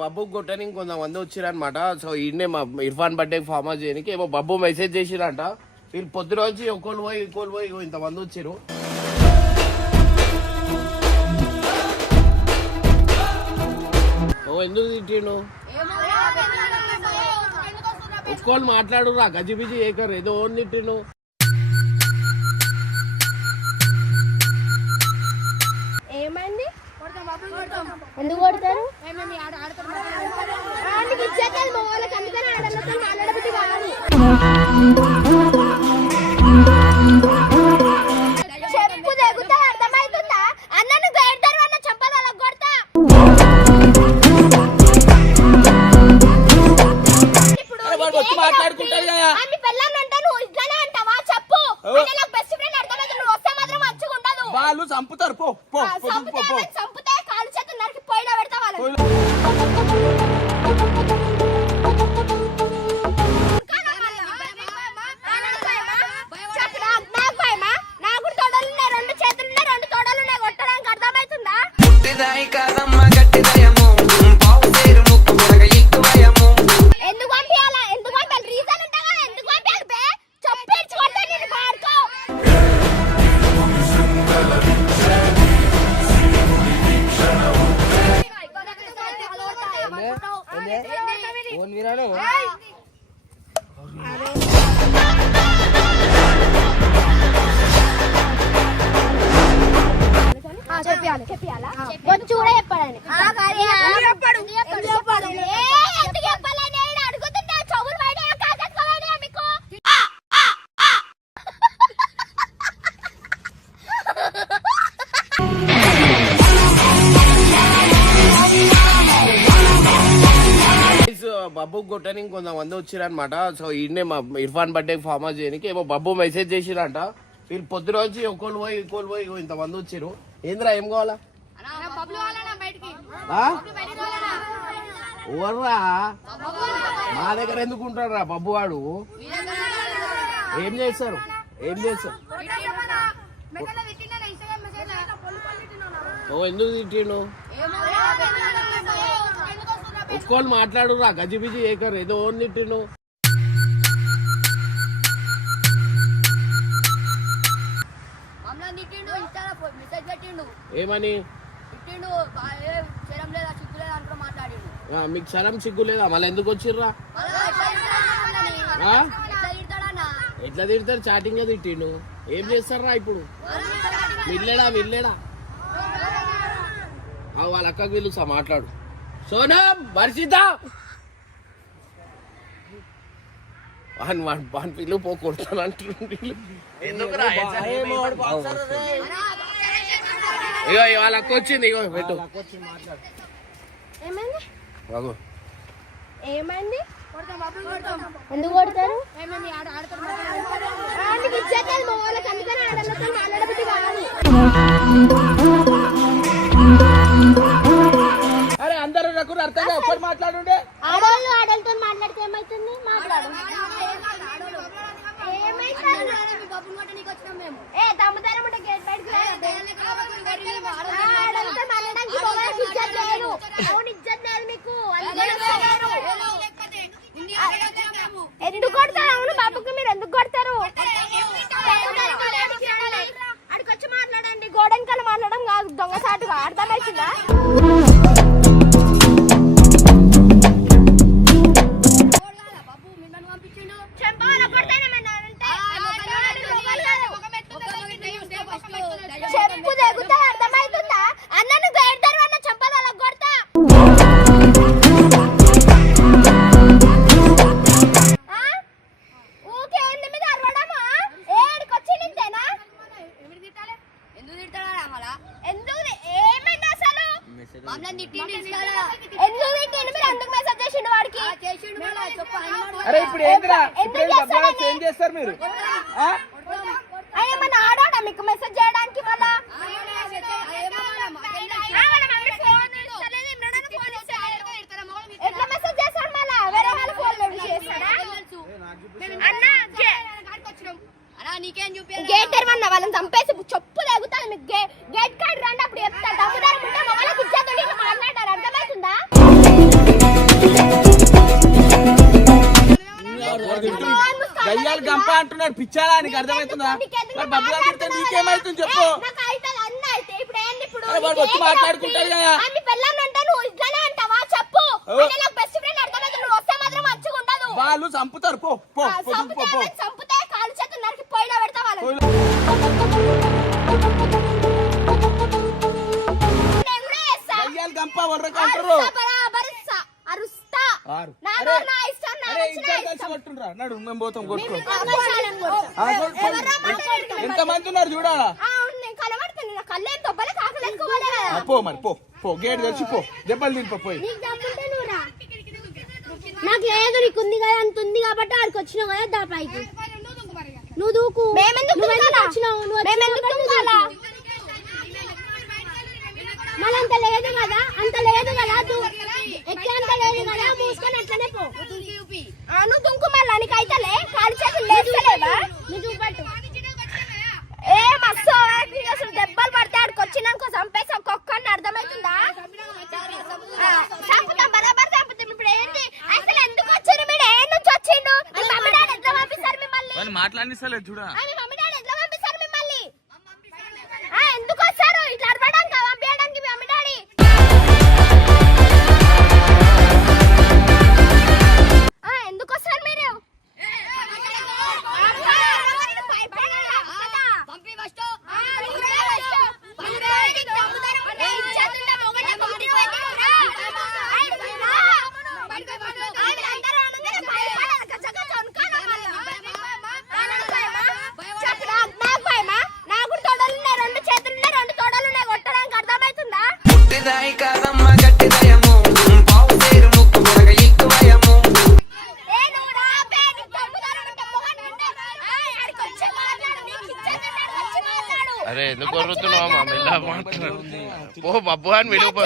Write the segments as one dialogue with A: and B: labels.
A: బబ్బు కొట్టని కొంతమంది వచ్చిరనమాట సో ఈయనే మా ఇర్ఫాన్ బర్త్డే ఫామ్ చేయడానికి ఏమో బబ్బు మెసేజ్ చేసిరంట. వీళ్ళు పొద్దు రోజు ఒకళ్ళు పోయి ఇంకోళ్ళు పోయి ఇంతమంది వచ్చారు ఓ ఎందుకు తిట్టిండు? ఒక్కోళ్ళు మాట్లాడురా గజిబిజి ఏకర్ ఏదో తిట్టిండు.
B: మాట్లాడబుద్ధి కాదు. చెప్పు తెగుతా అర్థమవుతుందా అన్న నువ్వు పెడతారు అన్న చెప్పాలి అలా కొడతా.
A: మాట్లాడుకుంటాడు కదా.
B: అన్ని అంటే నువ్వు ఇట్లానే అంటావా? చెప్పు. అంటే నాకు బెస్ట్ ఫ్రెండ్ అర్థమైతే నువ్వు వస్తే మాత్రం మంచిగా ఉండదు.
A: వాళ్ళు చంపుతారు. పో పో పో పో. వచ్చిరనమాట సో ఈయనే మా ఇర్ఫాన్ బర్త్డే ఫామ్ హౌస్ చేయడానికి ఏమో బబ్బు మెసేజ్ చేసిరంట. వీళ్ళు పొద్దు రోజు ఒకళ్ళు పోయి ఇంకోళ్ళు పోయి ఇంతమంది వచ్చారు ఏంద్రా ఏం కావాలా? ఎవర్రా? మా దగ్గర ఎందుకు ఉంటాడు రా బబ్బు వాడు? ఏం చేస్తారు? ఏం చేస్తారు? ఓ ఎందుకు తిట్టిండు? ఒక్కోళ్ళు మాట్లాడురా గజిబిజి ఏకర్ ఏదో
C: పెట్టిండు.
A: ఏమని? మీకు సరం సిగ్గు లేదా? మళ్ళీ ఎందుకు వచ్చిర్రా?
C: ఎట్లా
A: తిడతారు చాటింగ్గా తిట్టిండు? ఏం చేస్తారా ఇప్పుడు? విల్లేడా విల్లేడా వాళ్ళ అక్కకి పిలుస్తా మాట్లాడు. సోనం వర్షిత వాన్ వాన్ వాన్ పిల్లు పో కొడతాను అంటుండ్రు ఎందుకురా ఇగో అక్క వచ్చింది ఇగో పెట్టు బాగు
B: ఏమైంది ఎందుకు కొడతారు ఆయనకి ఇచ్చేది మా వాళ్ళకి అందుకని ఆడలతో మాట్లాడబుద్ధి కాదు
A: నాకు అర్థం కాదు. ఒక్కరు మాట్లాడుండే?
B: మాట్లాడితే ఏమైతుంది? మాట్లాడు. ఏమైతుంది? ఏ దమ్ముదనం ఉంటే గేట్ బయటకు
D: అరే ఇప్పుడు ఏందిరా?
B: ఎందుకు
D: ఇప్పుడు ఏం డబ్బులు
B: చేస్తారని?
D: ఏం చేస్తారు మీరు?
B: మీకు మెసేజ్ చేయడానికి మళ్ళా? ఆవిడ మమ్మీ ఫోన్ ఇస్తలేదు, ఇమ్రాన్ ఫోన్ ఇస్తలేదు. ఎట్లా మెసేజ్ చేస్తాడు మళ్ళా? వేరే వాళ్ళ ఫోన్లో చేస్తాడా? అన్న గే-
C: అన్నా నీకేం చూపి
B: గేట్ తెరవన్న వాళ్ళని చంపేసి
D: పిచ్చా అంటున్నాడు పిచ్చారా నీకు అర్థమవుతుందా? మరి బబ్బులా తిడితే నీకేమైతుంది చెప్పు. వచ్చి
B: మాట్లాడుకుంటారు
D: కదా. వాళ్ళు చంపుతారు. పో
B: పెడతా
D: వాళ్ళు గంప వర్రకంటారు
B: అరుస్తా నా
D: ఎంత మంది ఉన్నారు చూడాలా పో మరి పో పో. గేట్ పో. దెబ్బలు పోయి.
B: నాకు లేదు నీకు ఉంది కదా అంత ఉంది కాబట్టి ఆడికి వచ్చినావు కదా దాపాయికి నువ్వు దూకు. వచ్చినావు? పో.
A: బబ్బు అని వెళ్ళిపో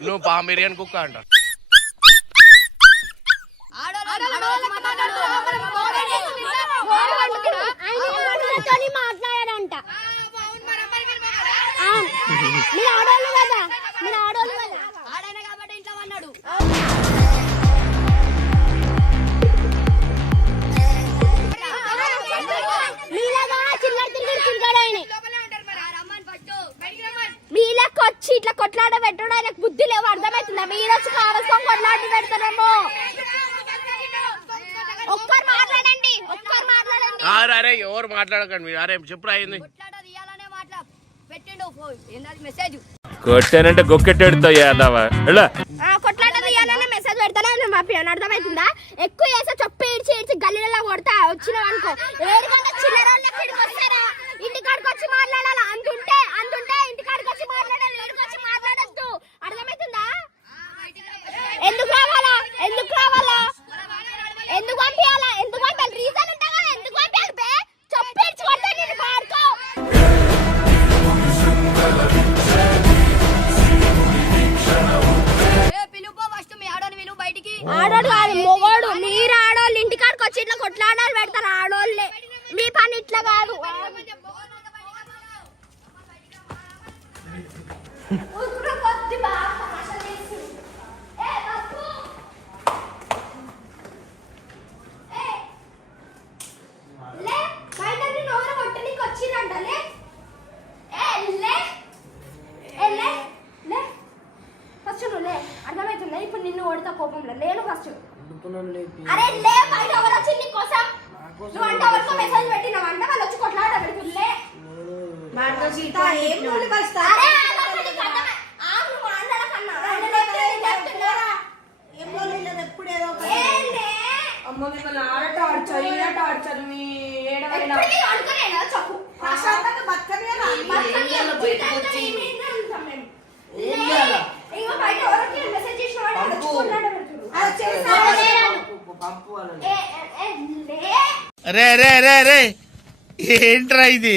A: నువ్వు పామిరియన్ కుక్క
B: అంటారు
A: అరే అరే ఎవరు మాట్లాడకండి మీరు? అరే చెప్పుడు అయింది
E: కొట్టానంటే గొక్కెట్టెడుతో యాదవా
B: మెసేజ్ పెడతానే ఎక్కువ చేసా చొప్పి ఇడ్చి ఇడ్చి గల్లీలలో కొడతా వచ్చిన అనుకో. ఏడుగంట చిల్లర వస్తారా? ఇంటి కాడికి వచ్చి మాట్లాడాలి? అంతుంటే ఇంటి వచ్చి మాట్లాడాలి ఏడుకొచ్చి అర్థమవుతుందా? ఎందుకు రావాలా? ఎందుకు
A: రే. రే. రే రే ఏంట్రా ఇది?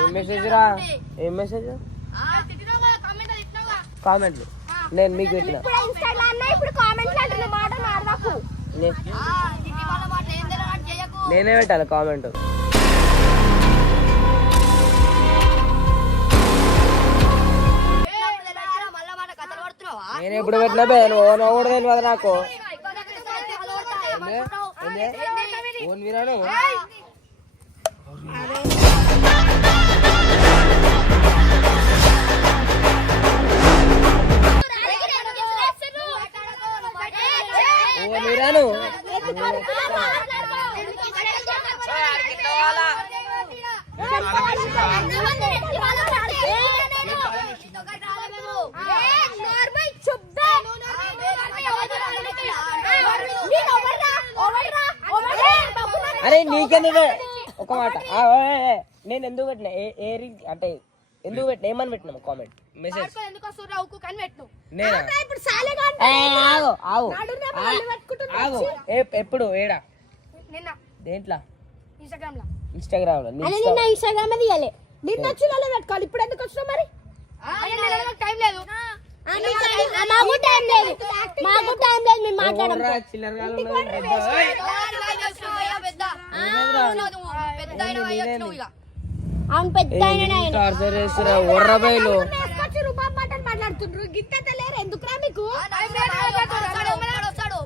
F: ఏం మెసేజ్ రా? ఏం మెసేజ్?
C: కామెంట్.
F: కామెంట్లు. నేను మీకు పెట్టిన.
B: ఇప్పుడు ఇన్స్టాగ్రామ్ అన్నా
F: నేను ఎప్పుడు పెట్టినా ఓన్ కూడా తెలియదు నాకు.
C: ఏమంటున్నావు?
F: ఏందే ఓన్ మీరాను ఓ మీరాను అరే నీకెందుకు? ఒక మాట. నేను ఎందుకు పెట్టినా? ఏ అంటే ఎందుకు పెట్టినా? ఏమని పెట్టినా? కామెంట్ మెసేజ్
C: ఎందుకు వస్తుర్రా? ఉక్కు కని పెట్టు.
F: నేనా?
B: ఇప్పుడు సాలేగా
F: ఏ, ఆగు ఎప్పుడు? ఏడా?
C: నిన్న.
F: దేంట్లో?
B: ఇన్స్టాగ్రామ్లో
F: ఇన్స్టాగ్రామ్లో.
B: నిన్న ఇన్స్టాగ్రామ్ తీయాలి. నిన్న ఇలా పెట్టుకోవాలి. ఇప్పుడు ఎందుకు వచ్చినావు మరి?
C: టైం లేదు.
B: మాకు టైం లేదు మాకు టైం లేదు మేము మాట్లాడము
C: అవును, పెద్ద అయిన వాయి వచ్చినావు ఇక.
B: అవును పెద్ద
F: ఏయ్,
B: ఆయననే
F: నీ
B: ఆయన.
F: టార్చర్ చేస్తురా ఒర్ర బయలు
B: వేసుకొచ్చి రూపాయి మాటలు మాట్లాడుతుండ్రు గిట్ట లేరు ఎందుకురా మీకు
C: వస్తాడు, వస్తాడు, వస్తాడు.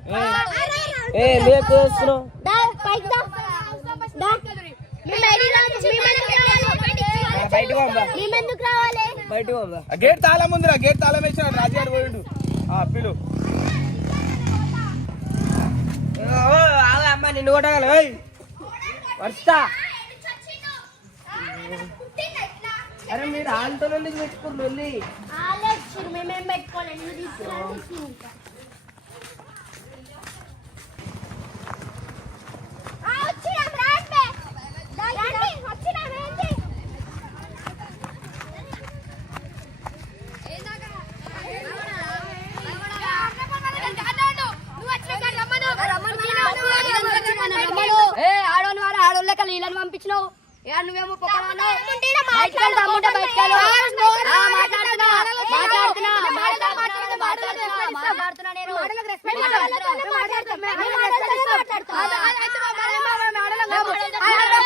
F: ఏ లేకు చేస్తున్నావు
B: దా, పైకి దా. దా. మేము ఐడి రా- మేము ఎందుకు రావాలి?
D: గేట్ తాళం ఉందిరా గేట్ తాళం వేసిన రాజుగారు పోయిండు. ఆ పిలు.
F: అమ్మ నిన్ను కొట్టగల వస్తా అరే మీరు ఆంతో పెట్టుకుని
B: వాళ్ళే వచ్చిర్రు, మేమేం పెట్టుకోలేదు నువ్వు తీసుకురా తీసుకుంటా. ఆ, వచ్చినాం, రండి. రండి, వచ్చినాం, రండి.
C: ఏ ఆడోని వారు ఆడోళ్ళ లెక్క నీళ్ళని పంపించినావు ఏ నువ్వేమో పొక్కలు బయటకెళ్ళి దమ్ముంటే బయటకెళ్ళు ఆ, మాట్లాడుతున్నా మాట్లాడుతున్నా మాట్లాడుతున్నా మాట్లాడుతున్నా మాట్లాడుతున్నా నేను ఏ,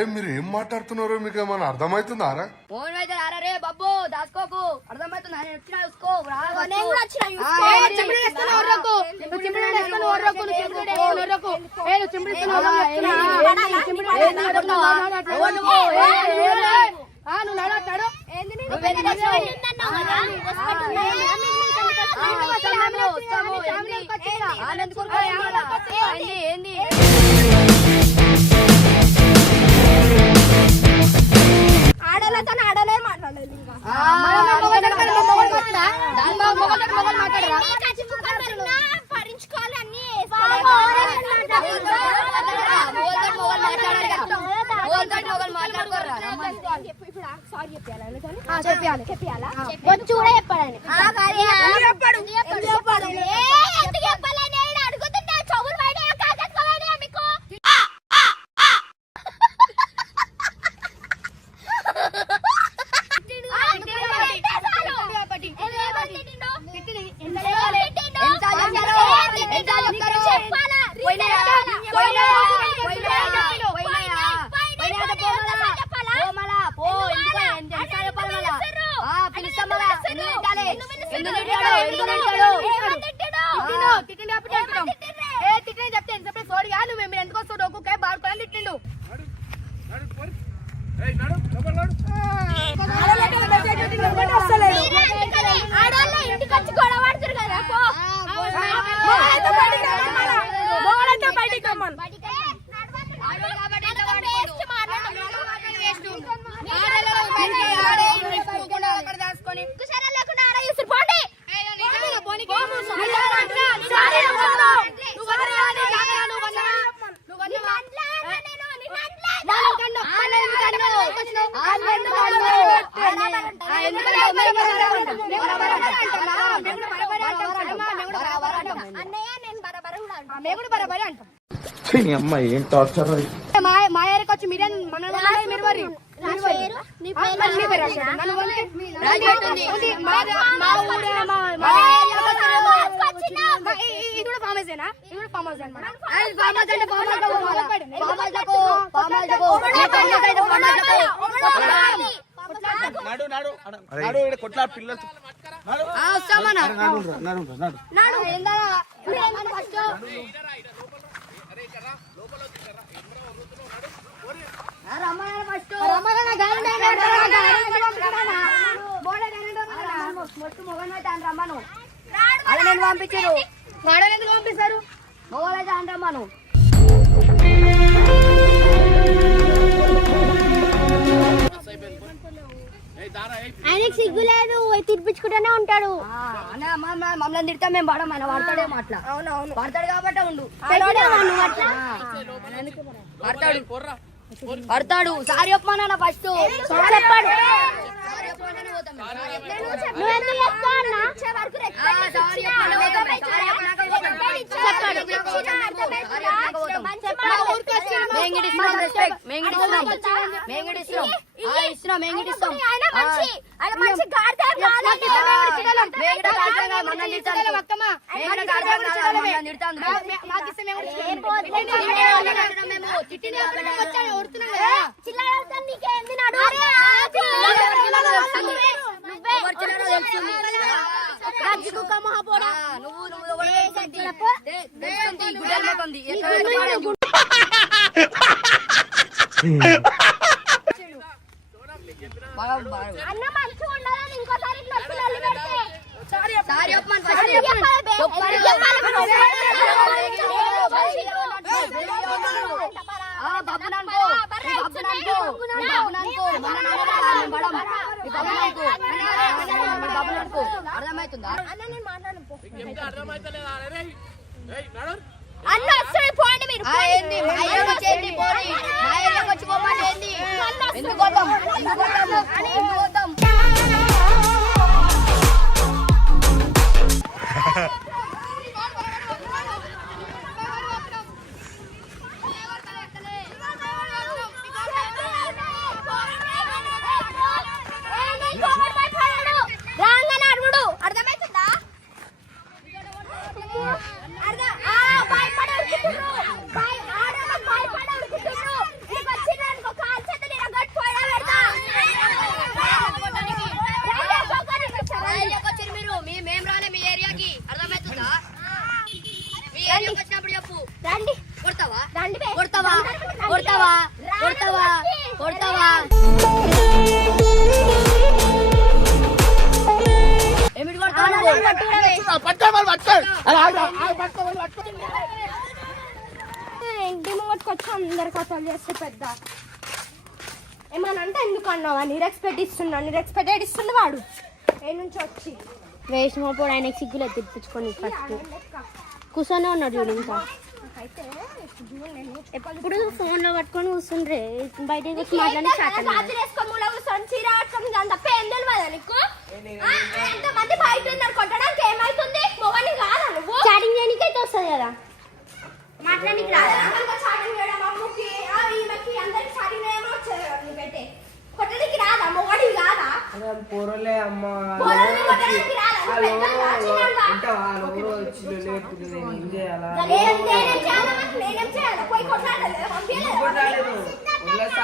G: అరే మీరు ఏం మాట్లాడుతున్నారో మీకు ఏమైనా అర్థమవుతుందారా
C: ఫోన్ అయితే రారా రే అర్థమవుతుంది నేను వచ్చినా చూసుకో
B: నేను కూడా వచ్చిన చూసుకో.
C: నువ్వు నువ్వు ఏ నువ్వు చెప్తున్నా ఎవరు నువ్వు ఏ, ఏ, ఏ. ఆ, నువ్వు నువ్వు? ఆ, వస్తాము, వస్తాము, ఏంది? ఆనంద్ ఏమన్నా? ఏంది ఏంది
B: ఆడోళ్ళతో ఆడోలే వేసుకోవాలి. చెప్పాలి చెప్పాలా వచ్చి కూడా చెప్పాలని చెప్పాడు చెప్పాడు ఎందుకు చెప్పాలని నేను అడుగుతుంటే చెవులు బయట కాకెత్తుకోవాలి మీకు
C: ఒక్కొక్క బాడుకోవాలని తిట్టిండు
B: ఆడవాళ్ళు ఇంటికి వచ్చి గొడవ పడుతురు కదా పో మొగలైతే బయటికి రమ్మను. మొగలైతే బయటికి రమ్మను. వేస్ట్ మాట్లాడు. కుషారా లేకుండా ఆడ చూసి పోండి. సారీ చెప్పొద్దు. నిన్ను అంట్లా అన్నా నేను, నిన్ను అంట్లా అన్నా. అన్నయ్య నేను బరాబర్ కూడా అంటాను.
C: మేము కూడా బరాబరి అంటాం
D: అమ్మాయి ఏం టార్చర్
C: మా మా ఏరియాకి వచ్చి మీరే మమ్మల్ని మీరు మరి
B: నా పేరు నీ పేరు
C: మరి మీ పేరు రాశాడు. నన్ను కొలితే ఉంది. మా- మా ఊరే, మా- మా
B: మా.
C: మా- ఇది కూడా ఫామ్ హౌసేనా? ఇది కూడా ఫామ్ హౌస్ ఫామ్ హౌస్ అంటే ఫామ్ హౌస్ హౌస్లకు, ఏ ఫామ్ హౌస్లకు.
D: నాడు నాడు నాడు ఈడ కొట్లా పిల్లలు.
C: వస్తామన్నా. పంపించారు పంపిస్తారు? మొగలైతే అని రమ్మను
B: ఆయనకి సిగ్గు లేదు తినిపించుకుంటూనే ఉంటాడు.
C: మమ్మల్ని తిడతా మేము పడం ఆయన వాడతాడేమో అట్లా.
B: అవునవును
C: పడతాడు కాబట్టి ఉండు. పడతాడు. పడతాడు. సారీ చెప్పమన్నా ఫస్ట్.
B: చెప్పాడు
C: సారీ చెప్పమన్నానే పోతాం ఇస్తున్నాం. మేము
B: నాడు నువ్వే
C: నువ్వు నువ్వు అర్థమవుతుందా
B: అన్న నేను
A: నడు
B: అన్న పోండి మీరు
C: ఏంది? మా ఏరియాకి వచ్చి ఏంది పోనీ మా ఏరియాకి వచ్చి పోమంటే ఏంది? ఎందుకు పోతాం? ఎందుకు పోతాం? ఎందుకు పోతాం?
B: రెస్పెక్ట్ ఇస్తున్నా నీ రెస్పెక్ట్ ఇస్తుంది వాడు. ఏ నుంచి వచ్చి?
H: వేసినప్పుడు ఆయనకి సిగ్గులు తెప్పించుకొని ఫస్ట్. కూర్చొనే ఉన్నాడు చూడు ఇంకా.
B: అయితే
H: ఎప్పుడు ఫోన్లో పట్టుకొని కూర్చుండ్రే బయటకు వచ్చి మాట్లాడి
B: బయట
H: చాటింగ్ చేయడానికి అయితే వస్తుంది కదా.
B: మాట్లాడానికి రాదా చాటింగ్ చేయడం అమ్మకి ఆ ఈమెకి అందరికి చాటింగ్ చేయడం వచ్చేది నీకైతే కొట్టడానికి రాదా? మొగడి కాదా?
F: పోరలే అమ్మ.
B: కొట్టడానికి రాదా? నువ్వు పెద్దగా చిన్నగా
F: ఉంటావా ఎవరో వచ్చి లేపుతుంది నేను ఏం చేయాలా?
B: నేనేం నేనేం చేయాలా? మరి? నేనేం చేయాలా పోయి కొట్లాడలేదు. పంపించలేదు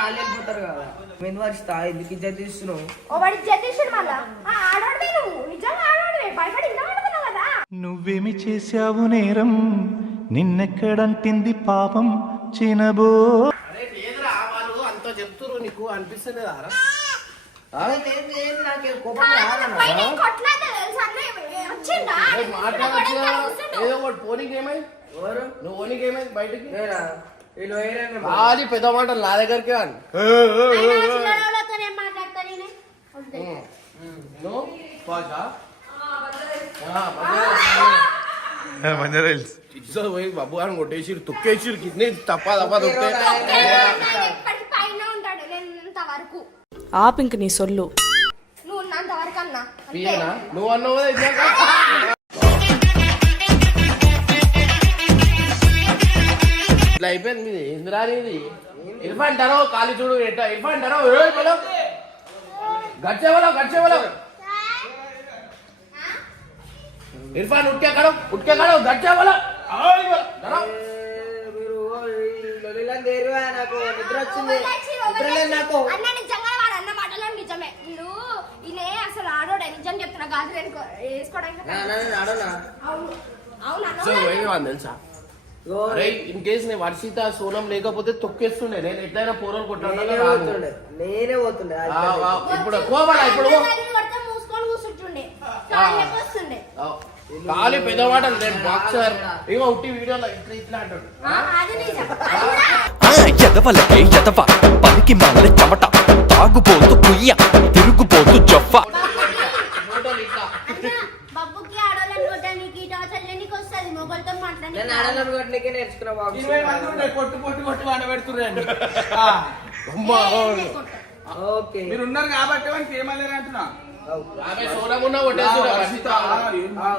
F: వెళ్ళిపోతారు కదా. మేము వరిస్తా ఎందుకు ఇజ్జత్ తీస్తున్నావు?
B: ఓ వాడి జడ్జిషన్ మళ్ళా? ఆ, ఆడోడివే నువ్వు. నిజంగా ఆడోడివే. భయపడి ఇంత ఆడుకున్నావు కదా.
I: నువ్వేమి చేశావు నేరం? నిన్నెక్కడంటింది పాపం? చినబో
A: వాళ్ళు అంత చెప్తురు నీకు అనిపిస్తలేదా రా?
B: పోయి నేను కొట్లాడతా తెలుసా అన్నయ్య? వచ్చిండా
A: ఏ, మాట్లాడొచ్చు
B: కొడుకు
A: కదా?
B: కూర్చుండు.
A: ఏదో ఒకటి పోనీకి ఏమైంది
F: ఎవరు
A: నువ్వు పోనీకి ఏమైంది బయటికి
F: నేనా వీళ్ళు వేరేనా
A: అది పెద్ద మాటలు నా దగ్గరికి రాను
H: చిన్నోళ్ళతోనే మాట్లాడతా నేనే
A: నువ్వు పాషా ఇజ్జత్ పోయి బాబు గారిని కొట్టేసిరు తొక్కేసిరు కిడ్నీ తప్ప తప్ప తొక్కే
B: ఆయన ఇప్పటికి పైన ఉంటాడు నేను ఉన్నంత వరకు
J: ఆపింక నీ సొల్లు.
B: నువ్వు
A: అన్నావు. ఇట్లా అయిపోయింది మీది. ఇందిరా ఇది ఇర్ఫాన్ టరో కాలి చూడు ఎట్ట? ఇర్ఫాన్ టరో ఇర్ఫాన్ ఉట్కే కడో ఉట్కే కడో
F: నాకు నిద్ర వచ్చింది. నిద్ర నాకు.
B: వాడు నిజమే నువ్వు ఇనే అసలు ఆడోడే నిజం చెప్తున్నా. గాజు వేసుకో- వేసుకోవడానికి అవును. అవును
A: తెలుసా? అరే ఇన్ కేస్ నేను వర్షిత సోనం లేకపోతే తొక్కేస్తుండే. నేను ఎట్లయినా పోరలు కొట్టాను
F: నేనే పోతుండే. నేనే.
A: ఇప్పుడు ఇప్పుడు బాక్సర్ ఇగో ఉట్టి వీడియోలో ఇట్లా ఇట్లా అంటాడు.
K: ఎదవలకే ఎదవ. పనికి మాల చెమట. తాగుపోతు కుయ్య తిరుగుపోతు జొఫ
A: ఫోటోలు ఇట్లా
H: అన్న బబ్బుకి ఆడవాళ్ళని కొట్టడానికి టార్చర్ చేయడానికి వస్తుంది మొగలతో
F: నేను
H: మాట్లాడడానికి.
F: ఆడలను కొట్టడానికే నేర్చుకున్నా బాబు.
D: ఇరవై మంది ఉండే కొట్టు కొట్టు కొట్టు వండబెడుతుర్రండి
A: అమ్మా. అవును.
F: ఓకే.
D: మీరు ఉన్నారు కాబట్టి వానికి ఏమలేరు అంటున్నా.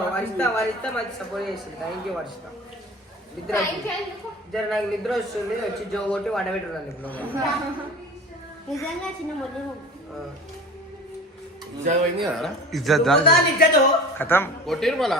F: వరిస్తా వరిస్తా మంచి సపోర్ట్ చేసింది. థ్యాంక్ యూ వరిస్తా నిద్ర జర నాకు నిద్ర వస్తుంది వచ్చి జో కొట్టి వడబెట్టున్నాను ఇప్పుడు.
H: నిజంగా చిన్న మొదలు
A: పోయింది కదరా
F: ఇజ్జత్
A: కొట్టిరు మళ్ళా?